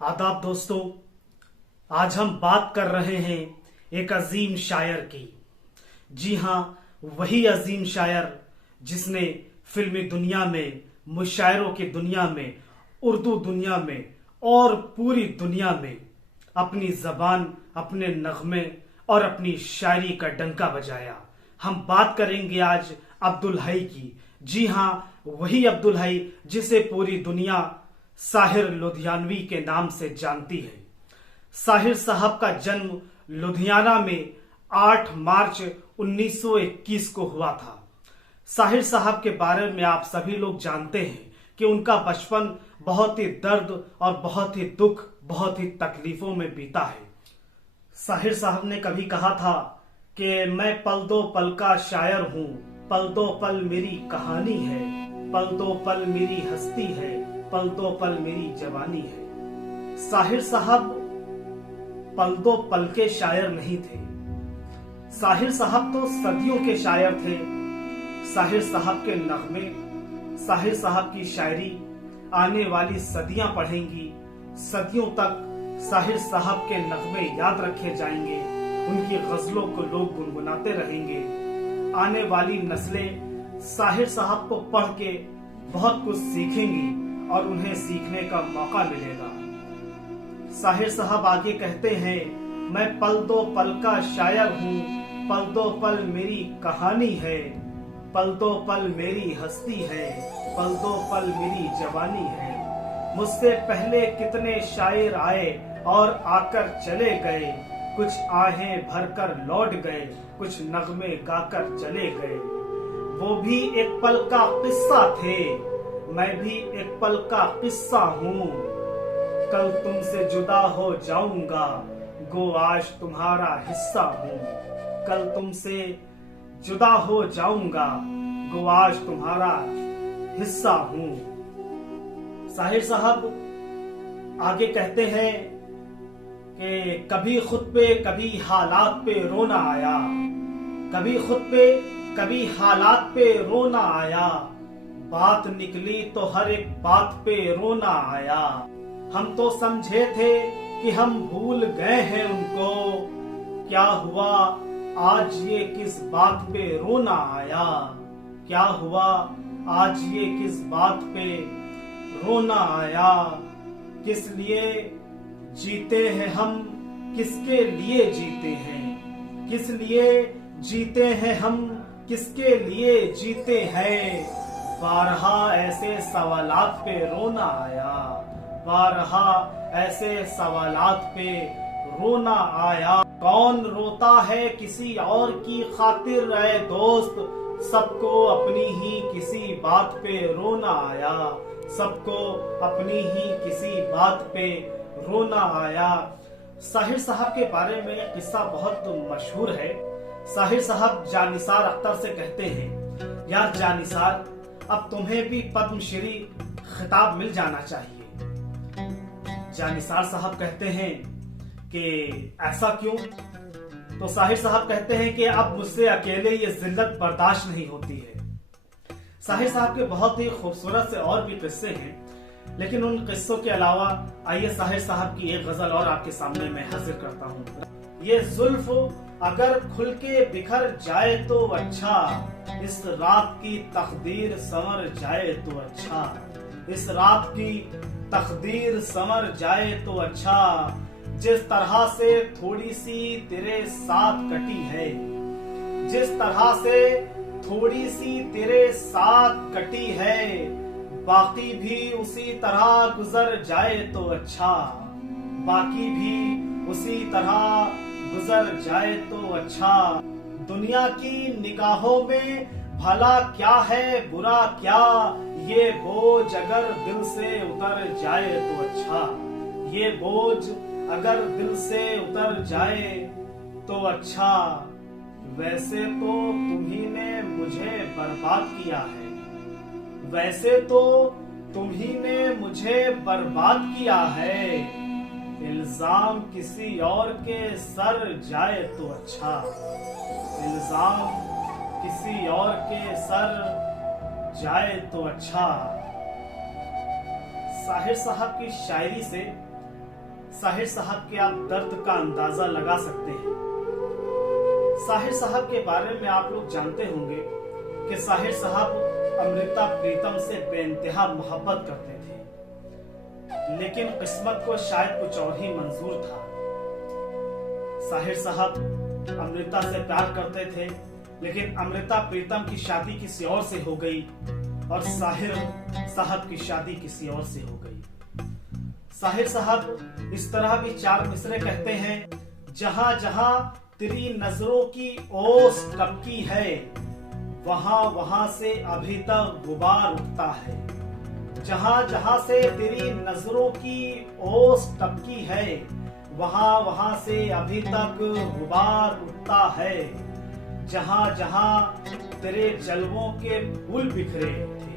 आदाब दोस्तों, आज हम बात कर रहे हैं एक अजीम शायर की। जी हाँ, वही अजीम शायर जिसने फिल्मी दुनिया में, मुशायरों की दुनिया में, उर्दू दुनिया में और पूरी दुनिया में अपनी जबान, अपने नगमे और अपनी शायरी का डंका बजाया। हम बात करेंगे आज अब्दुल हई की। जी हाँ, वही अब्दुल हई जिसे पूरी दुनिया साहिर लुधियानवी के नाम से जानती है। साहिर साहब का जन्म लुधियाना में 8 मार्च 1921 को हुआ था। साहिर साहब के बारे में आप सभी लोग जानते हैं कि उनका बचपन बहुत ही दर्द और बहुत ही दुख, बहुत ही तकलीफों में बीता है। साहिर साहब ने कभी कहा था कि मैं पल दो पल का शायर हूँ, पल दो पल मेरी कहानी है, पल दो पल मेरी हस्ती है, पल दो पल मेरी जवानी है। साहिर साहब पल दो पल के शायर नहीं थे। साहिर साहब तो सदियों के शायर थे। साहिर साहब के नगमे, साहिर साहब की शायरी आने वाली सदियां पढ़ेंगी। सदियों तक साहिर साहब के नगमे याद रखे जाएंगे। उनकी गजलों को लोग गुनगुनाते रहेंगे। आने वाली नस्लें साहिर साहब को पढ़ के बहुत कुछ सीखेंगी और उन्हें सीखने का मौका मिलेगा। साहिर साहब आगे कहते हैं, मैं पल दो पल का शायर हूँ, पल दो पल मेरी कहानी है, पल दो पल मेरी हस्ती है, पल दो पल मेरी जवानी है। मुझसे पहले कितने शायर आए और आकर चले गए, कुछ आहें भरकर लौट गए, कुछ नगमे गाकर चले गए। वो भी एक पल का किस्सा थे, मैं भी एक पल का किस्सा हूँ। कल तुमसे जुदा हो जाऊंगा, गो आज तुम्हारा हिस्सा हूँ। कल तुमसे जुदा हो जाऊंगा, गो आज तुम्हारा हिस्सा हूँ। साहिर साहब आगे कहते हैं कि कभी खुद पे कभी हालात पे रोना आया, कभी खुद पे कभी हालात पे रोना आया, बात निकली तो हर एक बात पे रोना आया। हम तो समझे थे कि हम भूल गए हैं उनको, क्या हुआ आज ये किस बात पे रोना आया, क्या हुआ आज ये किस बात पे रोना आया। किस लिए जीते हैं हम, किसके लिए जीते हैं, किस लिए जीते हैं हम, किसके लिए जीते हैं। बारहा ऐसे सवालात पे रोना आया, बारहा ऐसे सवालात पे रोना आया। कौन रोता है किसी और की खातिर ऐ दोस्त, सबको अपनी ही किसी बात पे रोना आया, सबको अपनी ही किसी बात पे रोना आया। साहिर साहब के बारे में किस्सा बहुत मशहूर है। साहिर साहब जानिसार अख्तर से कहते हैं, यार जानिसार, अब तुम्हें भी पद्मश्री खिताब मिल जाना चाहिए। जानिसार साहब कहते हैं कि ऐसा क्यों? तो साहिर साहब कहते हैं कि अब मुझसे अकेले ये जिल्लत बर्दाश्त नहीं होती है। साहिर साहब के बहुत ही खूबसूरत से और भी किस्से हैं, लेकिन उन किस्सों के अलावा आइए साहिर साहब की एक गजल और आपके सामने मैं हाजिर करता हूँ। ये जुल्फ अगर खुल के बिखर जाए तो अच्छा, इस रात की तकदीर संवर जाए तो अच्छा, इस रात की तकदीर संवर जाए तो अच्छा। जिस तरह से थोड़ी सी तेरे साथ कटी है, जिस तरह से थोड़ी सी तेरे साथ कटी है, बाकी भी उसी तरह गुजर जाए तो अच्छा, बाकी भी उसी तरह गुजर जाए तो अच्छा। दुनिया की निगाहों में भला क्या है बुरा क्या, ये बोझ अगर दिल से उतर जाए तो अच्छा, ये बोझ अगर दिल से उतर जाए तो अच्छा। वैसे तो तुम्ही ने मुझे बर्बाद किया है, वैसे तो तुम्ही ने मुझे बर्बाद किया है, इल्जाम किसी और के सर जाए तो अच्छा, इल्जाम किसी और के सर जाए तो अच्छा। साहिर साहब की शायरी से साहिर साहब के आप दर्द का अंदाजा लगा सकते हैं। साहिर साहब के बारे में आप लोग जानते होंगे कि साहिर साहब अमृता प्रीतम से बेइंतहा मोहब्बत करते थे, लेकिन किस्मत को शायद कुछ और ही मंजूर था। साहिर साहब अमृता से प्यार करते थे, लेकिन अमृता प्रीतम की शादी किसी और से हो गई और साहिर साहब की शादी किसी और से हो गई। साहिर साहब इस तरह भी 4 मिसरे कहते हैं, जहां जहां तेरी नजरों की ओस टपकी है, वहां वहां से अभी तक गुबार उठता है। जहां जहां से तेरी नजरों की ओस टपकी है, वहां वहां से अभी तक गुबार उठता है। जहां जहां तेरे जलवों के फूल बिखरे थे,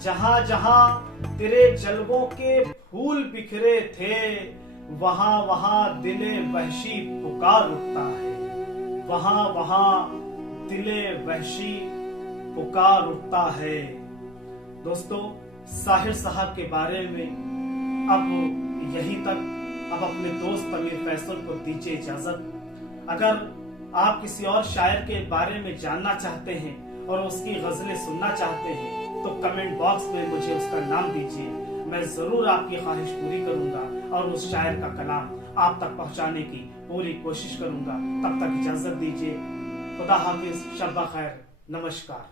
जहां जहां तेरे जलवों के फूल बिखरे थे, वहां वहां दिले वहशी पुकार उठता है। वहां वहां दिले वहशी पुकार उठता है। दोस्तों, साहिर साहब के बारे में अब यही तक। अब अपने दोस्त अमीर फैसल को दीजिए इजाजत। अगर आप किसी और शायर के बारे में जानना चाहते हैं और उसकी गजलें सुनना चाहते हैं तो कमेंट बॉक्स में मुझे उसका नाम दीजिए। मैं जरूर आपकी ख्वाहिश पूरी करूंगा और उस शायर का कलाम आप तक पहुंचाने की पूरी कोशिश करूंगा। तब तक इजाजत दीजिए। खुदा हाफिज, शब खैर, नमस्कार।